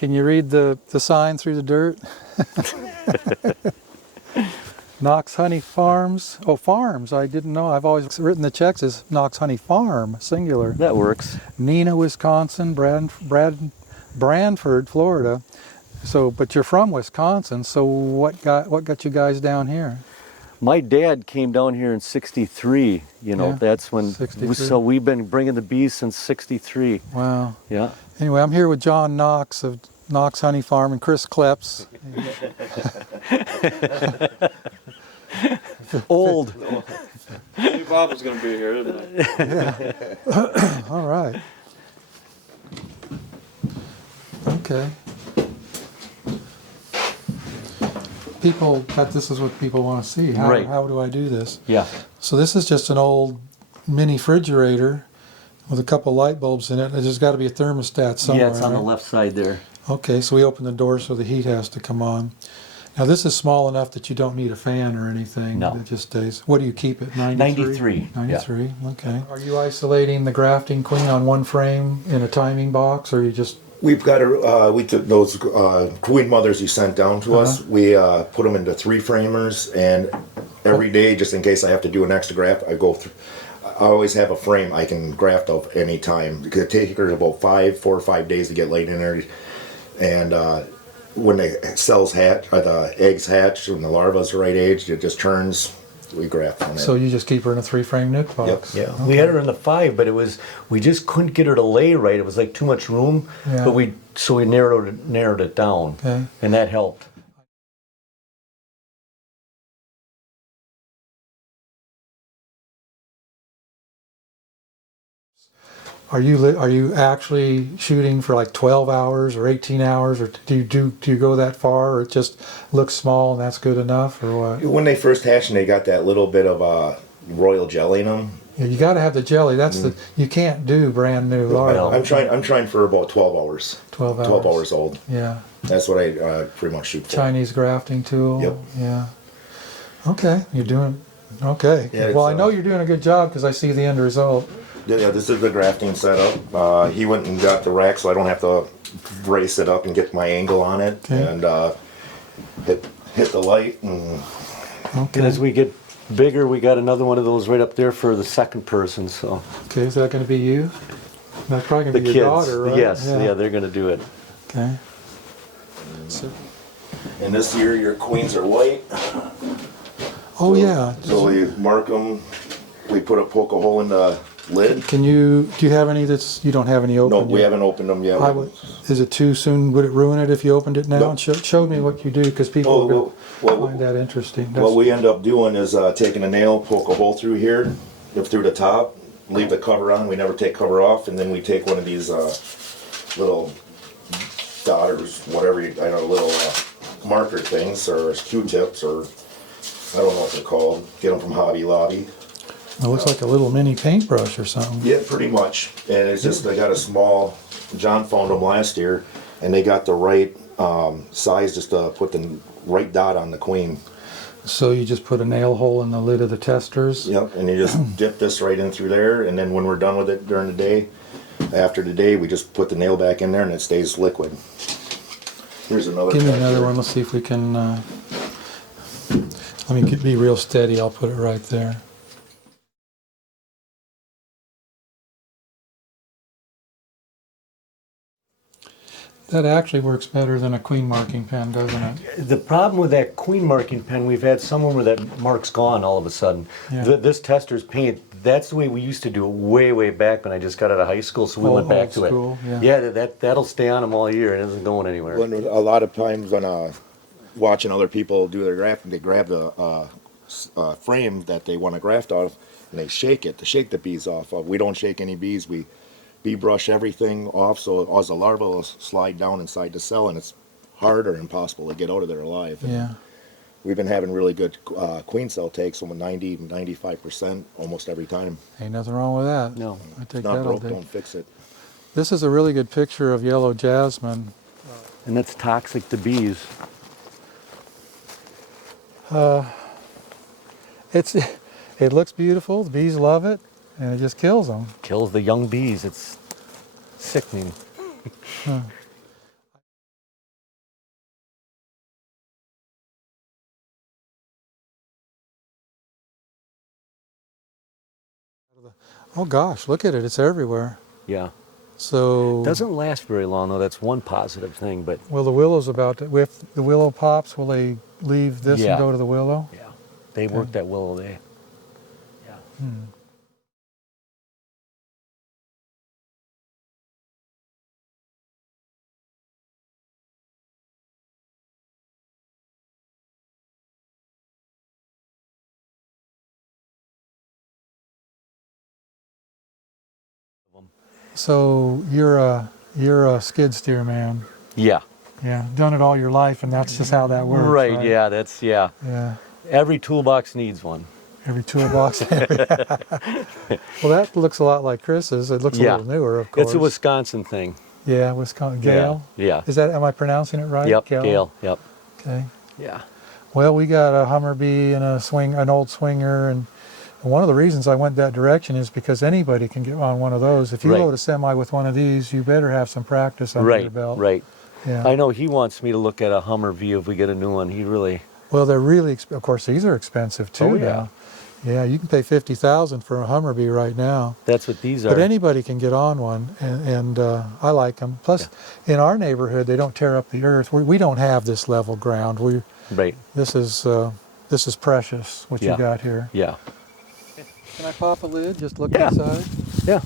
Can you read the sign through the dirt? Knox Honey Farms. Oh, farms. I didn't know. I've always written the checks as Knox Honey Farm, singular. That works. Neenah, Wisconsin. Brantford, Florida. So, but you're from Wisconsin. So what got you guys down here? My dad came down here in '63. You know, Yeah, that's when. 63. So we've been bringing the bees since '63. Wow. Yeah. Anyway, I'm here with John Knox of Knox Honey Farm and Chris Kleps. Old. Maybe Bob was going to be here, isn't he? Yeah. All right. Okay. This is what people want to see. Right. How do I do this? Yeah. So this is just an old mini refrigerator with a couple light bulbs in it. There's got to be a thermostat somewhere. Yeah, it's on the right? left side there. Okay, so we open the door so the heat has to come on. Now this is small enough that you don't need a fan or anything. No. It just stays. What do you keep it? 93? 93. 93, yeah. Okay. Are you isolating the grafting queen on one frame in a timing box, or you just... We've got we took those queen mothers you sent down to us. We put them into 3 framers, and every day, just in case I have to do an extra graft, I go through. I always have a frame I can graft off any time. It takes her about 4 or 5 days to get laid in there, and when the cells hatch, or the eggs hatch, when the larva's the right age, it just turns. We graft on it. So you just keep her in a 3-frame Nuke box? Yep. Yeah, we had her in the 5, but we just couldn't get her to lay right. It was like too much room. Yeah. But we narrowed it down, Okay. and that helped. Are you actually shooting for like 12 hours or 18 hours, or do you go that far, or it just looks small and that's good enough, or what? When they first hatch and they got that little bit of royal jelly in them. Yeah, you got to have the jelly. That's you can't do brand new larvae. I'm trying for about 12 hours. 12 hours. 12 hours old. Yeah. That's what I pretty much shoot for. Chinese grafting tool. Yep. Yeah. Okay, you're doing okay. Yeah, well, I know you're doing a good job because I see the end result. Yeah, this is the grafting setup. He went and got the rack so I don't have to brace it up and get my angle on it. Okay. And hit the light. And And as we get bigger, we got another one of those right up there for the second person. So Okay, is that going to be you? That's probably going the to be kids, your daughter, right? yes, yeah, they're going to do it. Okay. So, and this year your queens are white. oh yeah. So we mark them. We poke a hole in the lid. Do you have any you don't have any open? No, we haven't opened them yet. Is it too soon? Would it ruin it if you opened it now? No. And show me what you do, because people find that interesting. What we end up doing is taking a nail, poke a hole through here, through the top, leave the cover on. We never take cover off, and then we take one of these little dotters, whatever, little marker things, or Q-tips, or I don't know what they're called. Get them from Hobby Lobby. It looks like a little mini paintbrush or something. Yeah, pretty much. And it's just, they got a small, John found them last year, and they got the right size just to put the right dot on the queen. So you just put a nail hole in the lid of the testers? Yep, and you just dip this right in through there, and then when we're done with it during the day, after the day, we just put the nail back in there and it stays liquid. Here's another. Give me another one. Let's see if we can, let me be real steady. I'll put it right there. That actually works better than a queen marking pen, doesn't it? The problem with that queen marking pen, we've had someone where that mark's gone all of a sudden. Yeah. This tester's paint, that's the way we used to do it way back when I just got out of high school, so we went back to school, it. yeah. That'll stay on them all year. It isn't going anywhere. When, a lot of times when watching other people do their grafting, they grab the frame that they want to graft off, and they shake it to shake the bees off of. We don't shake any bees. We bee brush everything off, so as the larva will slide down inside the cell, and it's hard or impossible to get out of there alive. Yeah. We've been having really good queen cell takes, almost 90-95% almost every time. Ain't nothing wrong with that. No. I take Not that all broke, day. don't fix it. This is a really good picture of yellow jasmine. And that's toxic to bees. It looks beautiful. The bees love it, and it just kills them. Kills the young bees. It's sickening. Oh gosh, look at it, it's everywhere. Yeah. So, Doesn't last very long though. That's one positive thing, but well, the willow's about to, if the willow pops, will they leave this Yeah. and go to the willow? yeah, they worked that willow there. Yeah. So you're a skid steer man. Yeah. Yeah, done it all your life, and that's just how that works. Right. Yeah. That's Yeah. Every toolbox needs one. Every toolbox. Well, that looks a lot like Chris's. It looks a Yeah. little newer, of course. It's a Wisconsin thing. Yeah, Wisconsin. Gale. Yeah. Is that? Am I pronouncing it right? Yep. Gale. Yep. Okay. Yeah. Well, we got a Hummerbee and an old swinger, and one of the reasons I went that direction is because anybody can get on one of those. If you Right. load a semi with one of these, you better have some practice under your Right. belt. Right. Yeah. I know he wants me to look at a Hummer-V if we get a new one. He really. Well, they're really, of course, these are expensive too Oh, yeah. now. Yeah, you can pay $50,000 for a Hummer-Bee right now. That's what these are. But anybody can get on one, and I like them. Plus, in our neighborhood, they don't tear up the earth. We don't have this level ground. Right. This is precious what Yeah. you got here. Yeah. Can I pop a lid? Just look Yeah. inside. Yeah.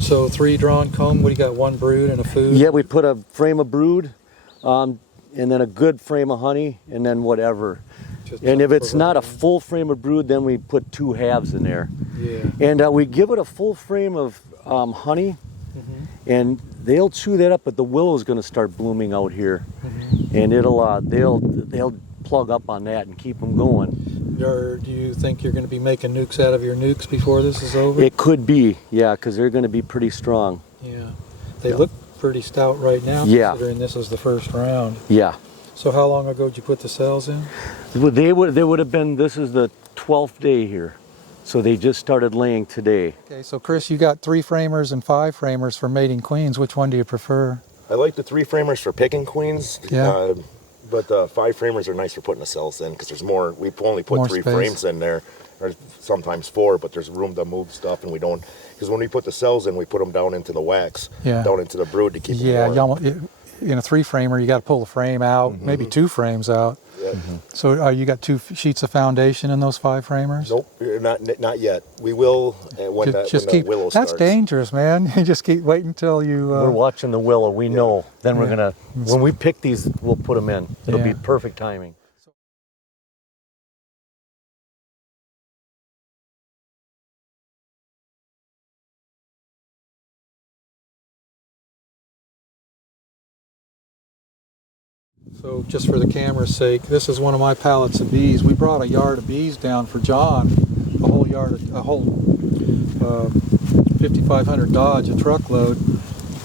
So 3 drawn comb. What do you got? 1 brood and a food. Yeah, we put a frame of brood, and then a good frame of honey, and then whatever. Just And if it's for not a everything. full frame of brood, then we put 2 halves in there. Yeah. And we give it a full frame of honey, and they'll chew that up. But the willow is going to start blooming out here, and they'll plug up on that and keep them going. Or do you think you're going to be making nukes out of your nukes before this is over? It could be, yeah, because they're going to be pretty strong. Yeah. They look pretty stout right now, Yeah. considering this is the first round. Yeah. So how long ago did you put the cells in? They would have been. This is the 12th day here, so they just started laying today. Okay, so Chris, you got 3 framers and 5 framers for mating queens. Which one do you prefer? I like the 3 framers for picking queens. Yeah. But the 5 framers are nice for putting the cells in because there's more. We've only put More 3 space. frames in there, or sometimes 4, but there's room to move stuff, and we don't. Because when we put the cells in, we put them down into the wax, Yeah. down into the brood to keep Yeah, them you warm. almost, in a 3 framer, you got to pull the frame out, maybe 2 frames out. Yeah. So you got 2 sheets of foundation in those 5 framers? Nope, not yet. We will when Just the keep. willow That's starts. dangerous, man. You just keep waiting until you. We're watching the willow. We know. Then we're Yeah. gonna. When we pick these, we'll put them in. It'll Yeah. be perfect timing. So just for the camera's sake, this is one of my pallets of bees. We brought a yard of bees down for John, a whole 5500 Dodge, a truckload,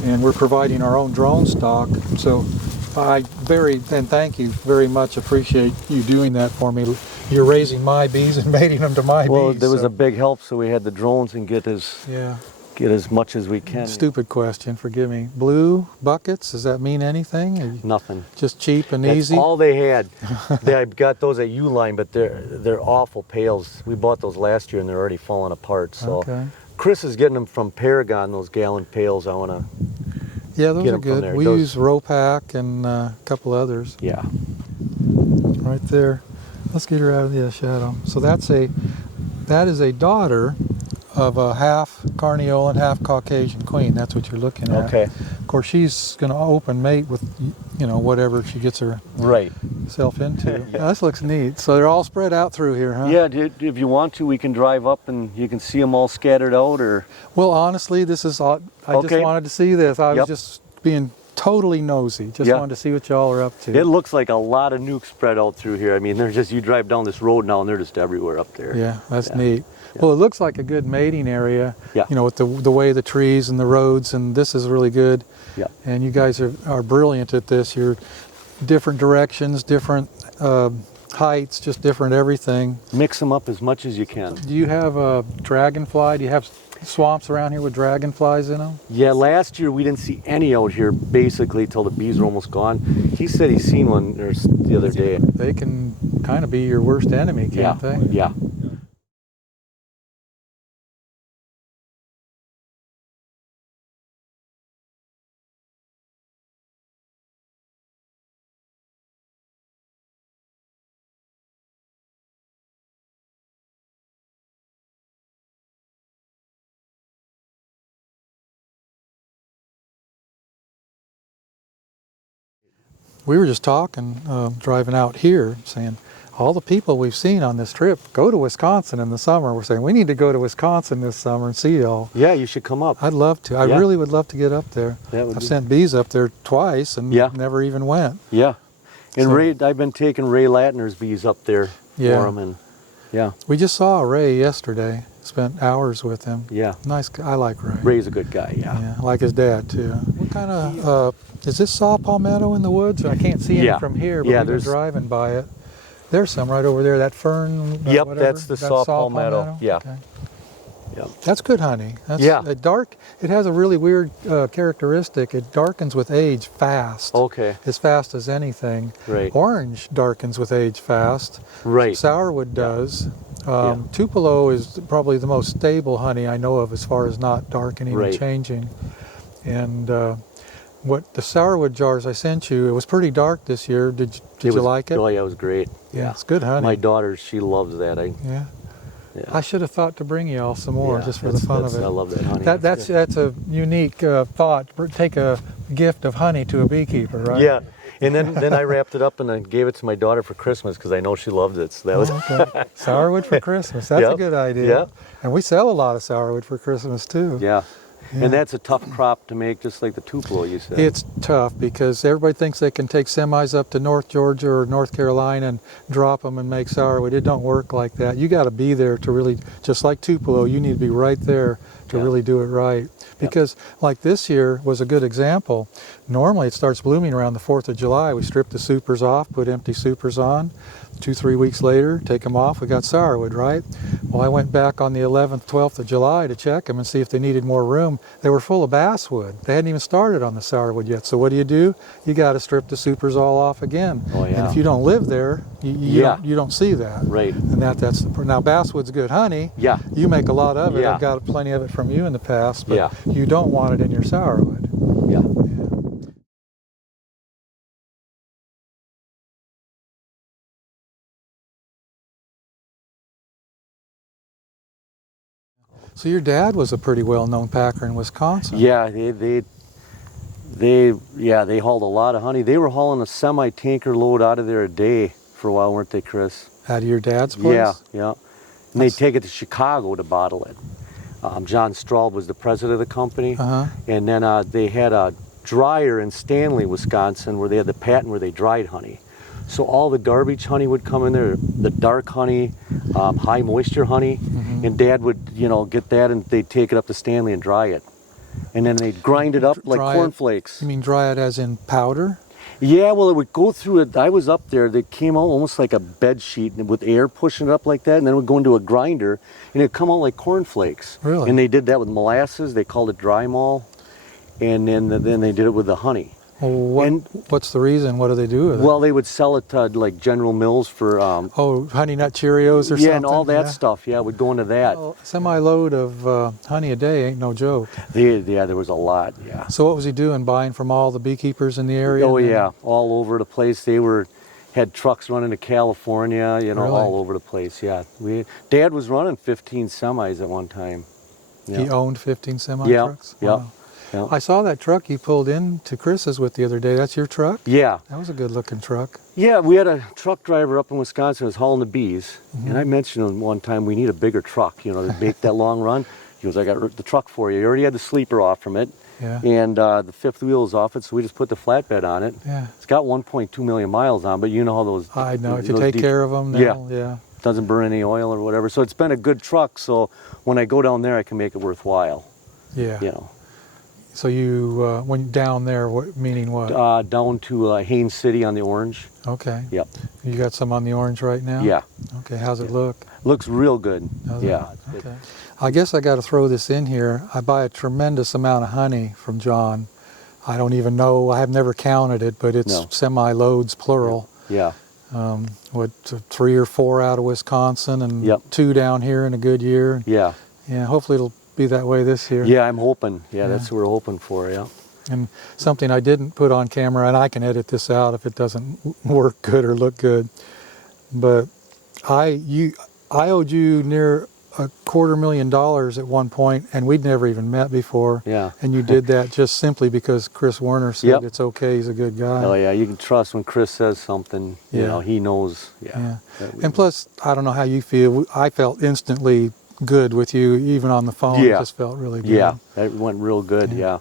and we're providing our own drone stock. So thank you very much, appreciate you doing that for me. You're raising my bees and mating them to my Well, bees. there was so- a big help, so we had the drones and get as much as we can. Stupid question, forgive me. Blue buckets, does that mean anything? Or Nothing. just cheap and That's easy? all they had. I got those at Uline, but they're awful pails. We bought those last year and they're already falling apart. So Okay. Chris is getting them from Paragon, those gallon pails. I want to. Yeah, those get are 'em from good. there. We Those- use Ropac and a couple others. Yeah. Right there. Let's get her out of the shadow. So that is a daughter of a half Carniolan, half Caucasian queen. That's what you're looking at. Okay. Of course, she's going to open mate with, whatever she gets Right. herself into. Yeah. Now, this looks neat. So they're all spread out through here, huh? Yeah. If you want to, we can drive up and you can see them all scattered out. Or Well, honestly, this is all. I just Okay. wanted to see this. I was Yep. just being totally nosy. Just Yeah. wanted to see what y'all are up to. it looks like a lot of nukes spread out through here. I mean, they're just, you drive down this road now and they're just everywhere up there. Yeah, that's Yeah. neat. Well, it looks like a good mating area, Yeah. with the way the trees and the roads, and this is really good. Yeah. And you guys are brilliant at this. You're different directions, different heights, just different everything. Mix them up as much as you can. Do you have a dragonfly? Do you have swamps around here with dragonflies in them? Yeah, last year we didn't see any out here basically till the bees were almost gone. He said he's seen one the other day. They can kind of be your worst enemy, can't they? Yeah. We were just talking, driving out here, saying all the people we've seen on this trip go to Wisconsin in the summer. We're saying we need to go to Wisconsin this summer and see y'all. Yeah, you should come up. I'd love to. I Yeah. really would love to get up there. I've sent bees up there twice and Yeah. never even went. Yeah. And So- Ray, I've been taking Ray Latner's bees up there Yeah. for him, and yeah, We just saw Ray yesterday. Spent hours with him. yeah. Nice. I like Ray. Ray's a good guy. Yeah. Yeah, I like his dad too. What kind of is this saw palmetto in the woods? I can't see Yeah. it from here, but Yeah, we've been there's- driving by it. There's some right over there. That fern. Yep, whatever, that's the saw palmetto. Yeah. Okay. Yep. That's good honey. That's, Yeah. It has a really weird characteristic. It darkens with age fast. Okay. As fast as anything. Right. Orange darkens with age fast. Right. Sourwood does. Tupelo is probably the most stable honey I know of as far as not darkening Right. and changing. And what the sourwood jars I sent you, it was pretty dark this year. Did you like it? Oh yeah, it was great. Yeah, it's good honey. My daughter, she loves that. Yeah. Yeah. I should have thought to bring you all some more Yeah, just for the fun of it. I love that honey. That's a unique thought. Take a gift of honey to a beekeeper, right? Yeah. And then I wrapped it up and I gave it to my daughter for Christmas because I know she loved it. So that was Okay. Sourwood for Christmas. That's a Yep. good idea. Yep. And we sell a lot of sourwood for Christmas too. yeah. Yeah. And that's a tough crop to make, just like the Tupelo you said. It's tough because everybody thinks they can take semis up to North Georgia or North Carolina and drop them and make sourwood. It don't work like that. You got to be there to really, just like Tupelo, you need to be right there to Yeah. really do it right. Because like this year was a good example. Normally it starts blooming around the 4th of July. We strip the supers off, put empty supers on. 2-3 weeks later, take them off, we got sourwood, right? Well, I went back on the 11th, 12th of July to check them and see if they needed more room. They were full of basswood. They hadn't even started on the sourwood yet. So what do? You got to strip the supers all off again. Oh, yeah. And if you don't live there, you don't see that. Right. And that's the now basswood's good honey. Yeah. You make a lot of it. Yeah. I've got plenty of it from you in the past, but Yeah. you don't want it in your sourwood. Yeah. So your dad was a pretty well-known packer in Wisconsin. Yeah, they hauled a lot of honey. They were hauling a semi-tanker load out of there a day for a while, weren't they, Chris? Out of your dad's place? Yeah, yeah. And they'd take it to Chicago to bottle it. John Straub was the president of the company. Uh-huh. And then they had a dryer in Stanley, Wisconsin, where they had the patent where they dried honey. So all the garbage honey would come in there, the dark honey, high moisture honey, and Dad would, get that and they'd take it up to Stanley and dry it. And then they'd grind it up like Dry it- cornflakes. You mean dry it as in powder? Yeah, well, it would go through it. I was up there. They came out almost like a bed sheet with air pushing it up like that, and then it would go into a grinder, and it'd come out like cornflakes. Really? And they did that with molasses. They called it dry mall, and then they did it with the honey. Well, what's the reason? What do they do with it? Well, they would sell it to like General Mills for Honey Nut Cheerios or something? yeah, and all that stuff. Yeah, would go into that. Well, semi-load of honey a day ain't no joke. Yeah, there was a lot. Yeah. So what was he doing? Buying from all the beekeepers in the area? Oh and then- yeah, all over the place. They had trucks running to California, Really? all over the place. Yeah, Dad was running 15 semis at one time. Yeah. He owned 15 semi Yeah, trucks? yeah, Wow. yeah. I saw that truck you pulled in to Chris's with the other day. That's your truck? Yeah, That was a good looking truck. yeah. We had a truck driver up in Wisconsin who was hauling the bees, Mm-hmm. and I mentioned to him one time we need a bigger truck, to make that long run. He goes, "I got the truck for you." He already had the sleeper off from it, Yeah. and the fifth wheel is off it, so we just put the flatbed on it. Yeah. It's got 1.2 million miles on, but you know how those. I know. If you those take deep- care of them, yeah. doesn't burn any oil or whatever. So it's been a good truck. So when I go down there, I can make it worthwhile. Yeah. So you when down there, what meaning what? Down to Haines City on the Orange. Okay. Yep. You got some on the Orange right now? Yeah. Okay. How's it look? Looks real good. Does it? Yeah. Okay. I guess I got to throw this in here. I buy a tremendous amount of honey from John. I don't even know. I have never counted it, but it's No. semi-loads plural. Yeah. 3 or 4 out of Wisconsin and Yep. 2 down here in a good year. Yeah. Yeah. Hopefully it'll be that way this year. Yeah, I'm hoping. Yeah, that's what we're hoping for. Yeah. And something I didn't put on camera, and I can edit this out if it doesn't work good or look good, but I owed you near $250,000 at one point, and we'd never even met before. Yeah. And you did that just simply because Chris Werner said Yep. it's okay, he's a good guy. Oh yeah, you can trust when Chris says something. You Yeah. know, he knows. Yeah. Yeah. That we- And plus, I don't know how you feel. I felt instantly good with you, even on the phone. It Yeah. just felt really good. Yeah, that went real good. Yeah.